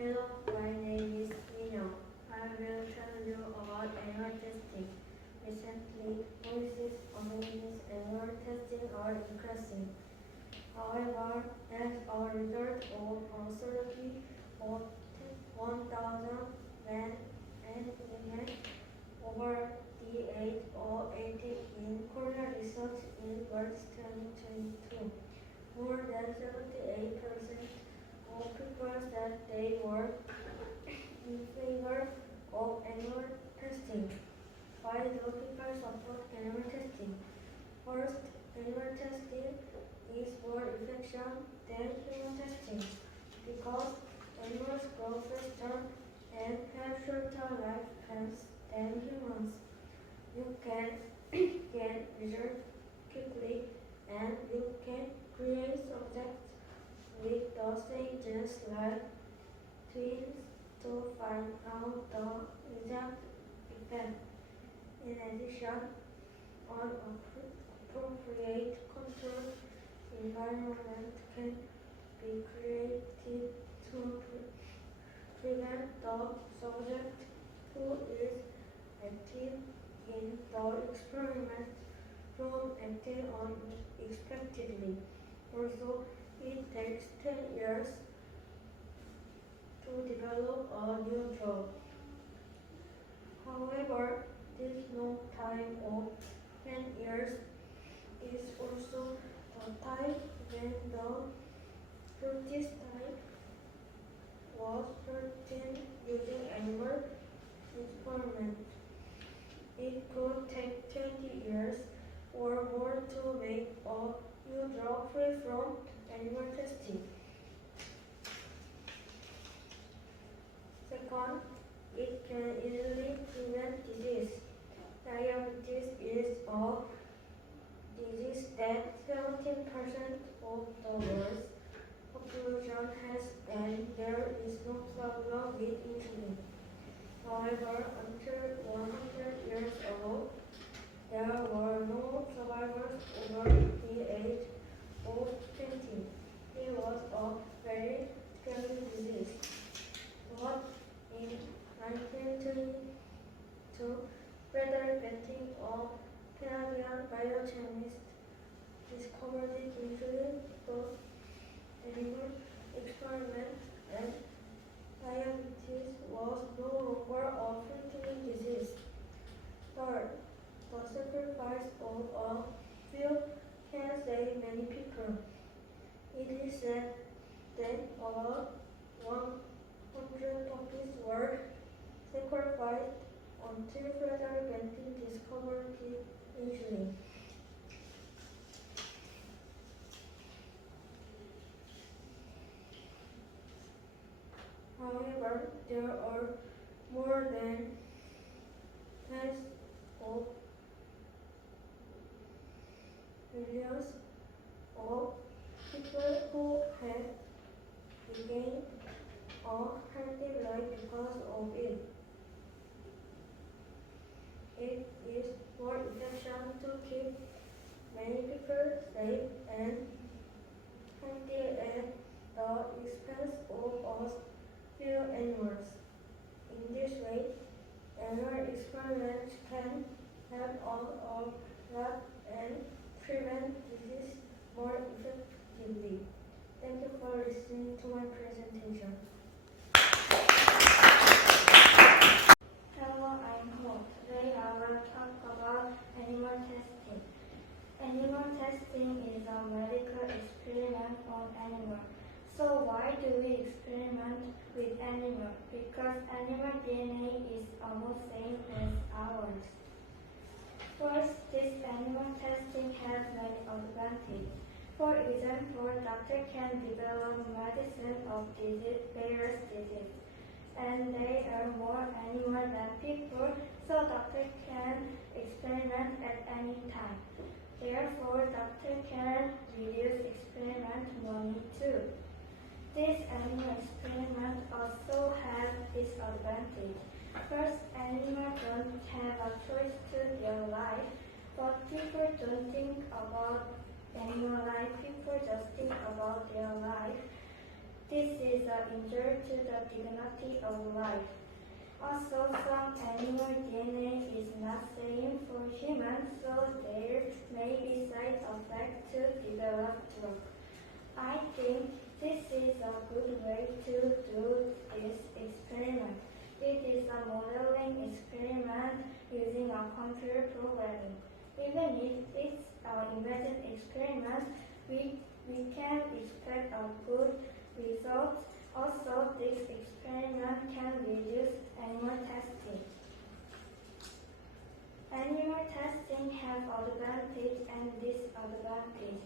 Hello, my name is Minyoung. I will tell you about animal testing. Recently, voices on animal testing are increasing. However, as a result of a survey of 1,000 men and women over the age of 18 in Korea research in March 2022, more than 78% of people said they were in favor of animal testing. Why do people support animal testing? First, animal testing is more efficient than human testing because animals grow faster and have shorter lifespans than humans. You can get results quickly and you can create subjects with the same genes like twins to find out the exact effect. In addition, an appropriate control environment can be created to prevent the subject who is active in the experiment from acting unexpectedly. Also, it takes 10 years to develop a new drug. However, this long time of 10 years is also the time when the prototype was protein using animal experiment. It could take 20 years or more to make a new drug free from animal testing. Second, it can easily prevent disease. Diabetes is a disease that 17% of the world's population has, and there is no problem with insulin. However, until 100 years ago, there were no survivors over the age of 20. It was a very scary disease. But in 1922, Frederick Betting, a Canadian biochemist, discovered insulin through animal experiment, and diabetes was no longer a threatening disease. Third, the sacrifice of a few can save many people. It is said that about 100 puppies were sacrificed until Frederick Benton discovered the insulin. However, there are more than tens of millions of people who have regained a healthy life because of it. It is more efficient to keep many people safe and healthy at the expense of us few animals. In this way, animal experiments can help a lot and prevent disease more effectively. Thank you for listening to my presentation. Hello, I'm Ho. Today I will talk about animal testing. Animal testing is a medical experiment on animals. So why do we experiment with animals? Because animal DNA is almost same as ours. First, this animal testing has many advantages. For example, doctor can develop medicine of various diseases, and they are more animal than people, so doctor can experiment at any time. Therefore, doctor can reduce experiment money too. This animal experiment also has disadvantage. First, animals don't have a choice to their life, but people don't think about animal life. People just think about their life. This is an injury to the dignity of life. Also, some animal DNA is not same for humans, so there may be side effects to develop drug. I think this is a good way to do this experiment. It is a modeling experiment using a computer programming. Even if it's an imagined experiment, we can expect a good result. Also, this experiment can reduce animal testing. Animal testing has advantage and disadvantage.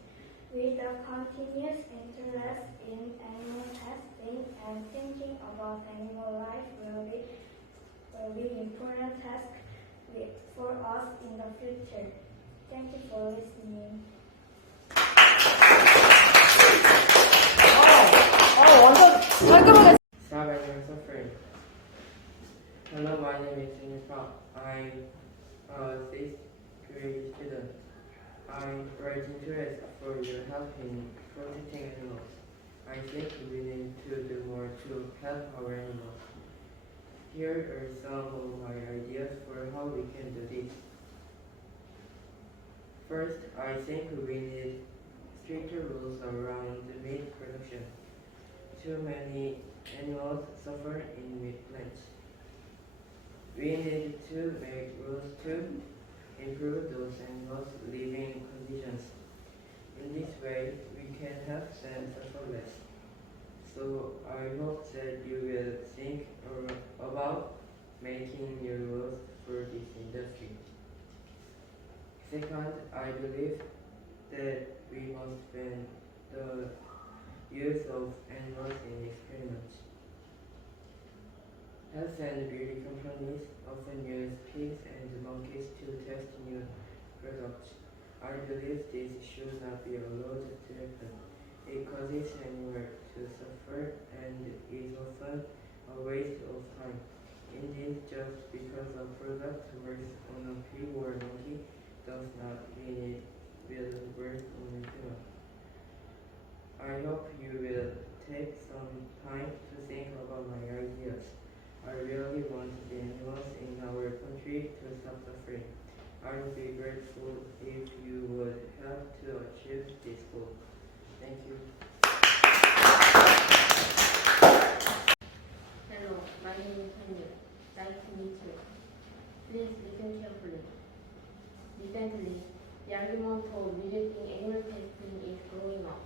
With a continuous interest in animal testing and thinking about animal life will be important task for us in the future. Thank you for listening. 완전 깔끔하게. Stop animal suffering. Hello, my name is Jin Park. I'm a 6th grade student. I'm very interested for your help in protecting animals. I think we need to do more to help our animals. Here are some of my ideas for how we can do this. First, I think we need stricter rules around meat production. Too many animals suffer in meat plants. We need to make rules to improve those animals' living conditions. In this way, we can help them suffer less. So I hope that you will think about making new rules for this industry. Second, I believe that we must ban the use of animals in experiments. Health and beauty companies often use pigs and monkeys to test new products. I believe this should not be allowed to happen. It causes animals to suffer and is often a waste of time. Indeed, just because a product works on a pig or monkey does not mean it will work on a human. I hope you will take some time to think about my ideas. I really want the animals in our country to stop suffering. I would be grateful if you would help to achieve this goal. Thank you. Hello, my name is Hanyu. Nice to meet you. Please listen carefully. Recently, the argument of reducing animal testing is growing up.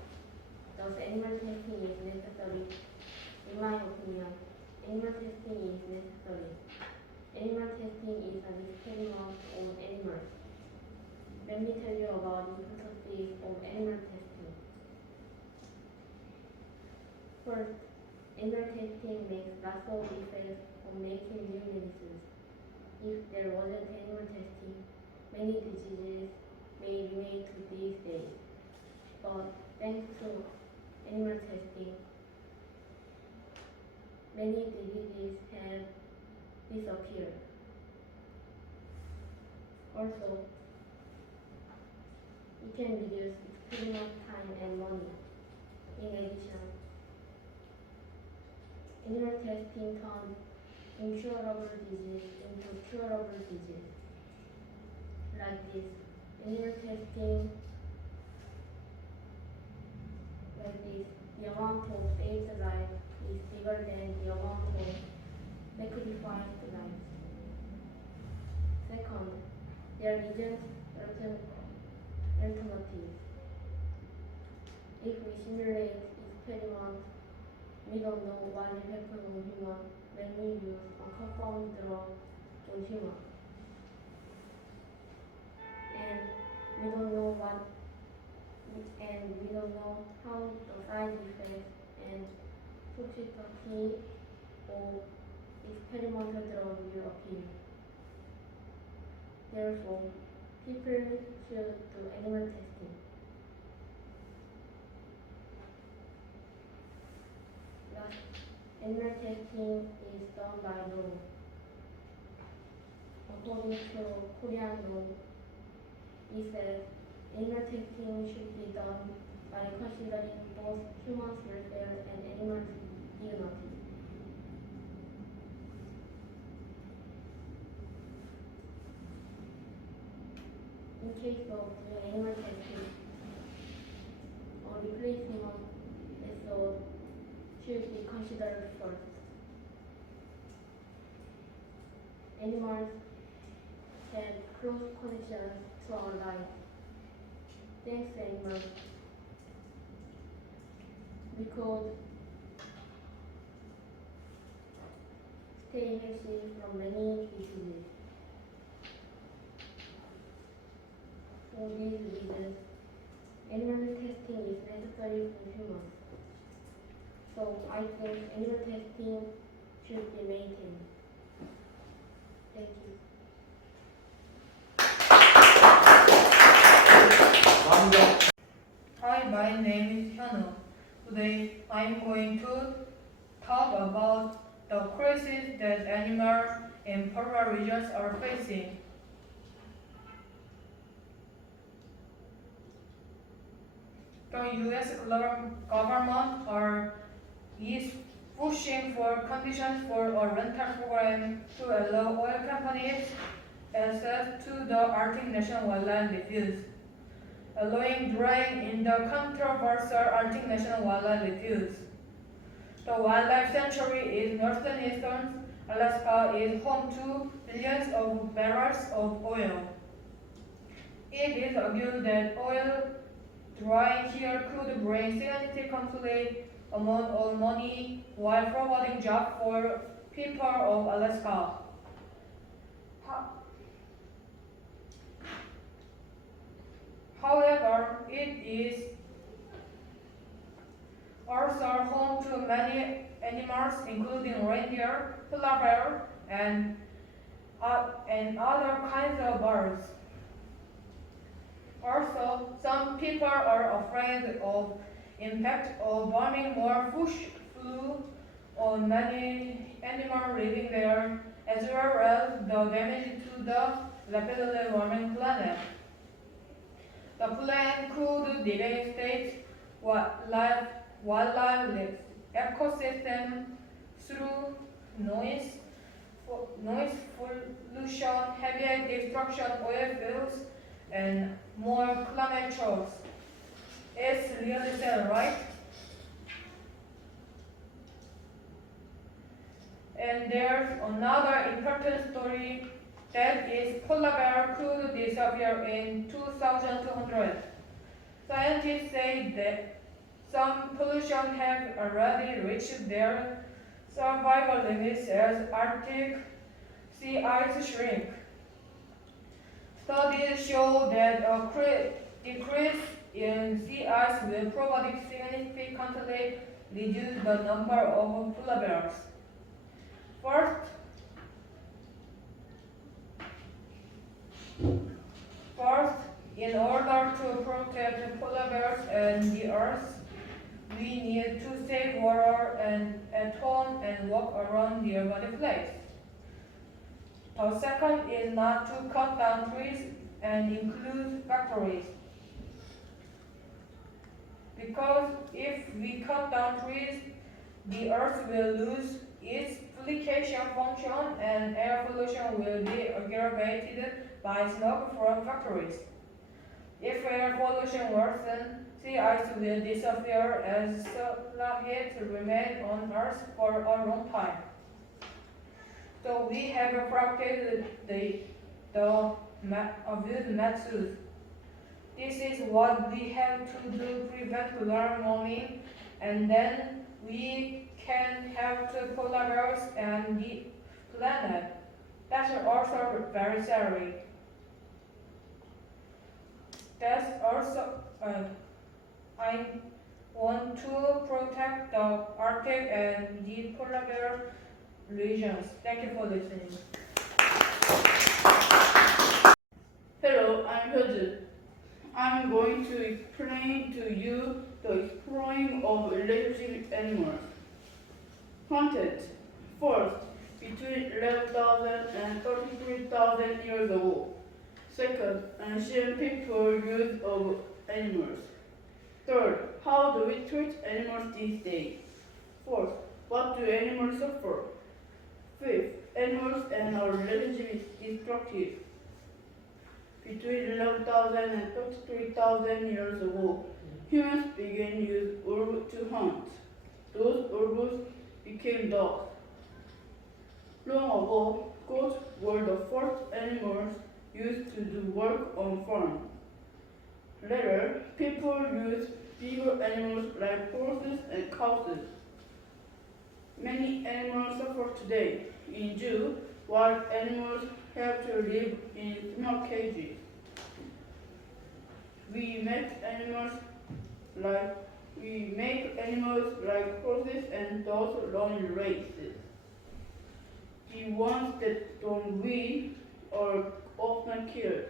Thus, animal testing is necessary. In my opinion, animal testing is necessary. Animal testing is an experiment on animals. Let me tell you about the importance of animal testing. First, animal testing makes lots of effects on making new medicines. If there wasn't animal testing, many diseases may remain to these days. But thanks to animal testing, many diseases have disappeared. Also, it can reduce experiment time and money. In addition, animal testing turns incurable disease into curable disease. Like this, animal testing the amount of saved life is bigger than the amount of sacrificed lives. Second, there isn't alternatives. If we simulate experiments, we don't know what will happen on humans when we use a compound drug on humans. And we don't know how the side effects and toxicity of experimental drug will appear. Therefore, people should do animal testing. Last, animal testing is done by law. According to Korean law, it says animal testing should be done by considering both humans' welfare and animals' dignity. In case of animal testing, a replacement method should be considered first. Animals have close connections to our lives. Thanks to animals, we could stay healthy from many diseases. For these reasons, animal testing is necessary for humans. So I think animal testing should be maintained. Thank you. Hi, my name is Hyunwoo. Today, I'm going to talk about the crisis that animals in polar regions are facing. The U.S. government is pushing for conditions for a rental program to allow oil companies access to the Arctic National Wildlife Refuge, allowing drilling in the controversial Arctic National Wildlife Refuge. The wildlife sanctuary in northeastern Alaska is home to billions of barrels of oil. It is argued that oil drilling here could bring significantly amount of money while providing jobs for people of Alaska. However, it is also home to many animals, including reindeer, polar bear, and other kinds of birds. Also, some people are afraid of impact of burning more fish flew on many animals living there, as well as the damage to the rapidly warming planet. The plan could devastate wildlife ecosystem through noise pollution, heavy destruction, oil fields, and more climate change. It's really sad, right? And there's another important story that is polar bear could disappear in 2200. Scientists say that some pollution have already reached their survival limits as Arctic sea ice shrink. Studies show that a decrease in sea ice will probably significantly reduce the number of polar bears. First, in order to protect polar bears and the earth, we need to save water at home and walk around nearby the place. The second is not to cut down trees and include factories. Because if we cut down trees, the earth will lose its filtration function and air pollution will be aggravated by smoke from factories. If air pollution worsens, sea ice will disappear as solar heat remains on Earth for a long time. So we have practiced the abuse method. This is what we have to do to prevent global warming, and then we can help the polar bears and the planet. That's also very scary. That's also I want to protect the Arctic and the polar bear regions. Thank you for listening. Hello, I'm Hyojin. I'm going to explain to you the exploring of relationship animals. Content. First, between 11,000 and 33,000 years ago. Second, ancient people use of animals. Third, how do we treat animals these days? Fourth, what do animals suffer? Fifth, animals and our relationship is destructive. Between 11,000 and 33,000 years ago, humans began to use wolves to hunt. Those wolves became dogs. Long ago, goats were the first animals used to do work on farms. Later, people used bigger animals like horses and cows. Many animals suffer today. In zoo, wild animals have to live in small cages. We make animals like horses and dogs run races. The ones that don't win are often killed.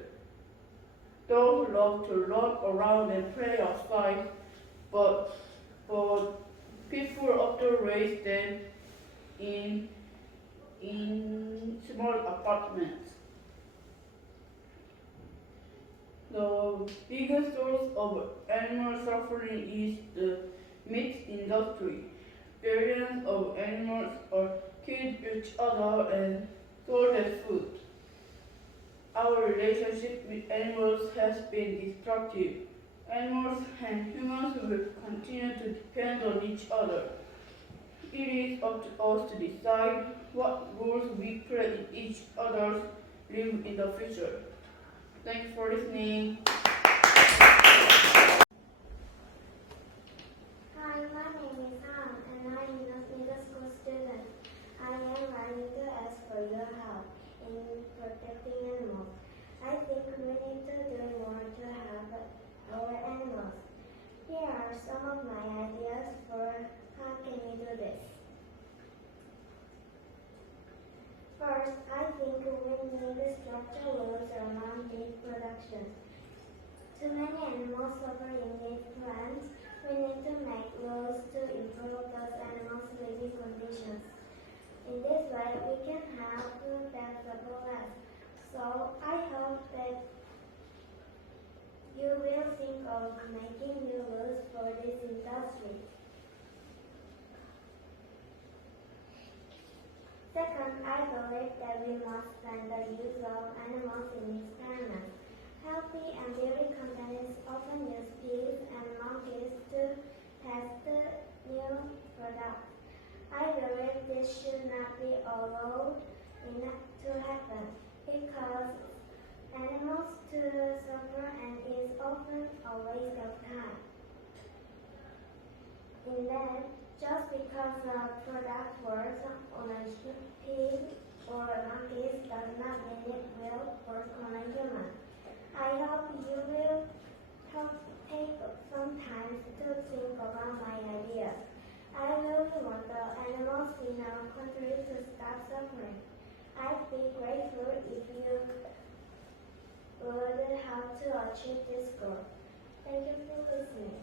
Dogs love to run around and play outside, but people often raise them in small apartments. The biggest source of animal suffering is the meat industry. Billions of animals are killed each other and sold as food. Our relationship with animals has been destructive. Animals and humans will continue to depend on each other. It is up to us to decide what roles we play in each other's lives in the future. Thank you for listening. Hi, my name is Han, and I am a middle school student. I am writing to ask for your help in protecting animals. I think we need to do more to help our animals. Here are some of my ideas for how can we do this. First, I think we need structured rules around meat production. Too many animals suffer in meat plants. We need to make rules to improve those animals' living conditions. In this way, we can help them suffer less. So, I hope that you will think of making new rules for this industry. Second, I believe that we must ban the use of animals in experiments. Healthy and dairy companies often use pigs and monkeys to test new products. I believe this should not be allowed to happen because animals to suffer and is often a waste of time. In that, just because a product works on a pig or a monkey does not mean it will work on a human. I hope you will take some time to think about my ideas. I really want the animals in our country to stop suffering. I'd be grateful if you would help to achieve this goal. Thank you for listening.